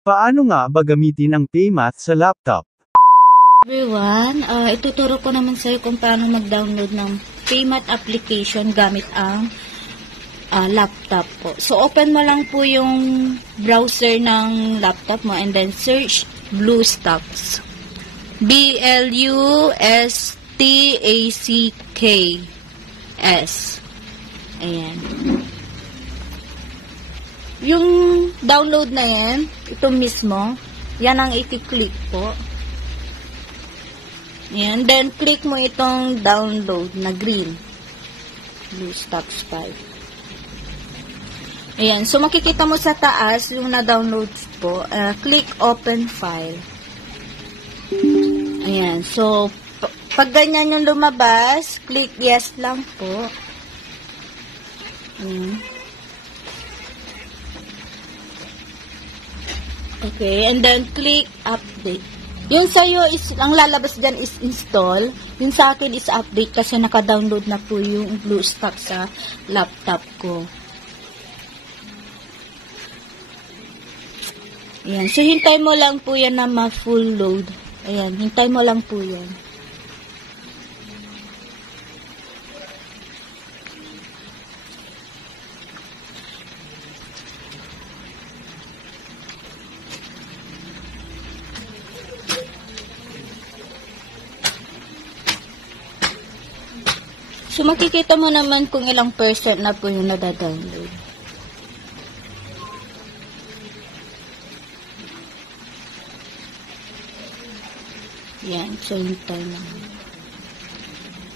Paano nga ba gamitin ang PayMath sa laptop? Everyone, ituturo ko naman sa iyo kung paano mag-download ng PayMath application gamit ang laptop po. So, open mo lang po yung browser ng laptop mo and then search BlueStacks. BLUSTACKS. Ayan. Yung download na yan, ito mismo, yan ang iti-click po. Ayan. Then, click mo itong download na green. BlueStacks 5. Ayan. So, makikita mo sa taas yung na-download po. Click open file. Ayan. So, pag ganyan yung lumabas, click yes lang po. Ayan. Okay, and then click update. Yung sa'yo is, ang lalabas dyan is install. Yung sa akin is update kasi naka-download na po yung BlueStacks sa laptop ko. Ayan, so hintay mo lang po yan na ma-full load. Ayan, hintay mo lang po yan. So, makikita mo naman kung ilang percent na po yung nadadownload. Yan. So, hintay lang.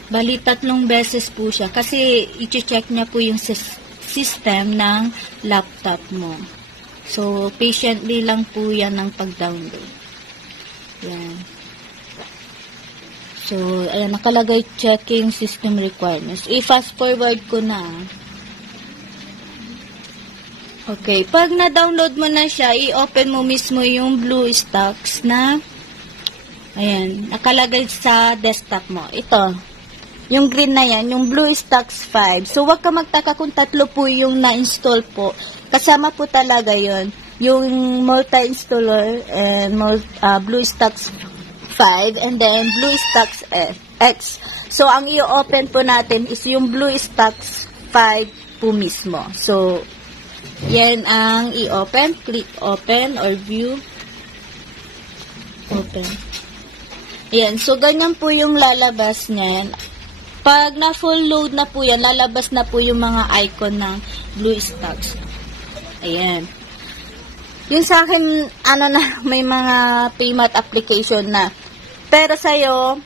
Bali, 3 beses po siya. Kasi, i-check niya po yung system ng laptop mo. So, patiently lang po yan ng pag-download. Yan. So, ayan, nakalagay checking system requirements. I-fast forward ko na. Okay, pag na-download mo na siya, i-open mo mismo yung BlueStacks na, ayan, nakalagay sa desktop mo. Ito, yung green na yan, yung BlueStacks 5. So, wag ka magtaka kung 3 po yung na-install po. Kasama po talaga yon yung multi-installer and BlueStacks 5 and then BlueStacks X. So, ang i-open po natin is yung BlueStacks 5 po mismo. So, yan ang i-open. Click open or view. Open. Yan. So, ganyan po yung lalabas niyan. Pag na-full load na po yan, lalabas na po yung mga icon ng BlueStacks. Ayan. Yung sa akin, may mga PayMath application na. Pero sa'yo,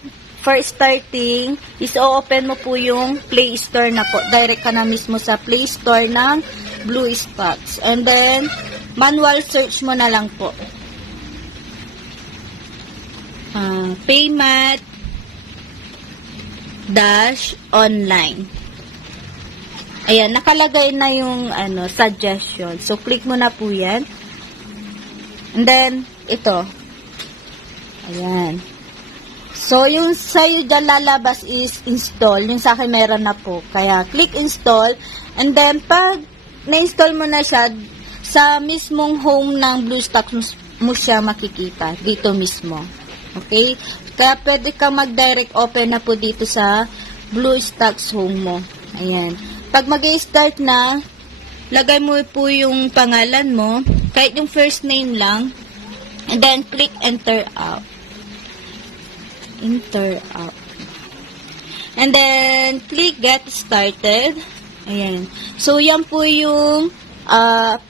for starting, is o-open mo po yung Play Store na po. Direct ka na mismo sa Play Store ng BlueStacks. And then, manual search mo na lang po. PayMath -online. Ayan, nakalagay na yung suggestion. So, click mo na po yan. And then, ito. Ayan. So, yung sa'yo dyan lalabas is install. Yung sa akin meron na po. Kaya, click install. And then, pag na-install mo na siya, sa mismong home ng BlueStacks mo siya makikita. Dito mismo. Okay? Kaya, pwede ka mag-direct open na po dito sa BlueStacks home mo. Ayan. Pag mag-start na, lagay mo po yung pangalan mo. Kahit yung first name lang. And then, click enter out. Enter out. And then, click get started. Ayan. So, yan po yung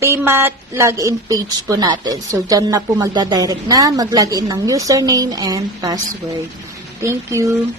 PayMath login page po natin. So, dyan na po magdadirect na mag-login ng username and password. Thank you.